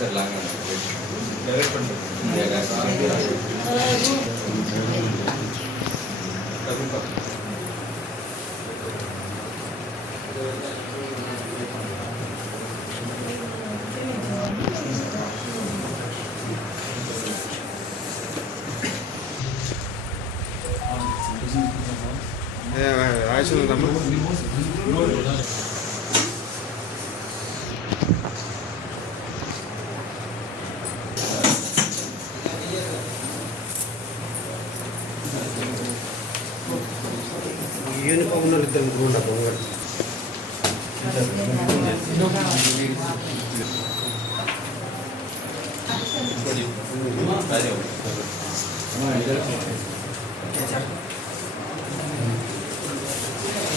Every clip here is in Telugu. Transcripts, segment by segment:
సార్ లాగా ఆయుష్ ఉందమ్మా. యూనిఫామ్ ఉన్న ఇద్దరు ముగ్గురు ఉండదు.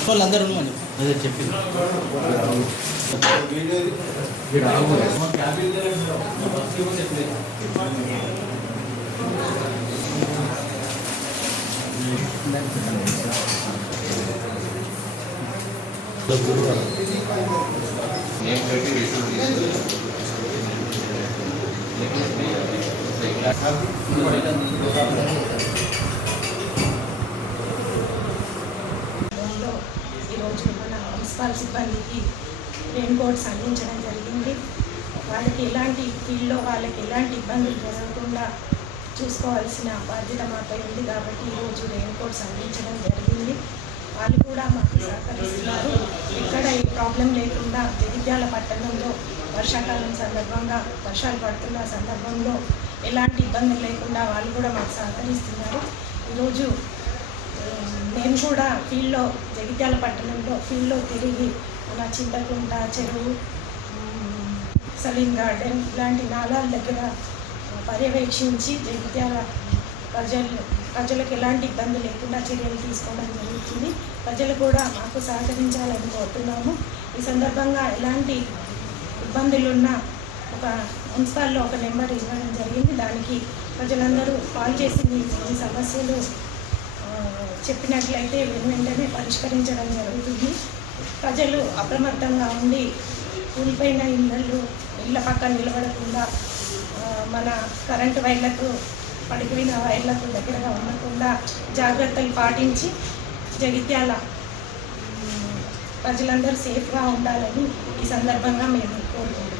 వాళ్ళందరూ అదే చెప్పింది. ఈరోజు మన మున్సిపల్ సిబ్బందికి రెయిన్ కోట్స్ అందించడం జరిగింది. వాళ్ళకి ఎలాంటి ఫీల్డ్లో వాళ్ళకి ఎలాంటి ఇబ్బందులు జరగకుండా చూసుకోవాల్సిన బాధ్యత మాపై ఉంది కాబట్టి ఈరోజు రెయిన్ కోట్స్ అందించడం జరిగింది. వాళ్ళు కూడా మాకు సహకరిస్తున్నారు. ఎక్కడ ఏ ప్రాబ్లం లేకుండా జగిత్యాల పట్టణంలో వర్షాకాలం సందర్భంగా వర్షాలు పడుతున్న సందర్భంలో ఎలాంటి ఇబ్బందులు లేకుండా వాళ్ళు కూడా మాకు సహకరిస్తున్నారు. ఈరోజు నేను కూడా ఫీల్డ్లో జగిత్యాల పట్టణంలో ఫీల్డ్లో తిరిగి మన చింతకుంట చెరువు, సలీం గార్డెన్ ఇలాంటి నాలాల దగ్గర పర్యవేక్షించి జగిత్యాల ప్రజలకు ఎలాంటి ఇబ్బంది లేకుండా చర్యలు తీసుకోవడం జరుగుతుంది. ప్రజలు కూడా మాకు సహకరించాలని కోరుతున్నాము. ఈ సందర్భంగా ఎలాంటి ఇబ్బందులున్నా ఒక మున్సిపాల్లో ఒక నెంబర్ ఇవ్వడం జరిగింది. దానికి ప్రజలందరూ కాల్ చేసి మీ సమస్యలు చెప్పినట్లయితే వెంటనే పరిష్కరించడం జరుగుతుంది. ప్రజలు అప్రమత్తంగా ఉండి కూలిపోయిన ఇళ్ళ పక్కన నిలబడకుండా మన కరెంటు వైర్లకు పడిపోయిన వైర్లకు దగ్గరగా ఉండకుండా జాగ్రత్తలు పాటించి జగిత్యాల ప్రజలందరూ సేఫ్గా ఉండాలని ఈ సందర్భంగా మేము కోరుకుంటున్నాం.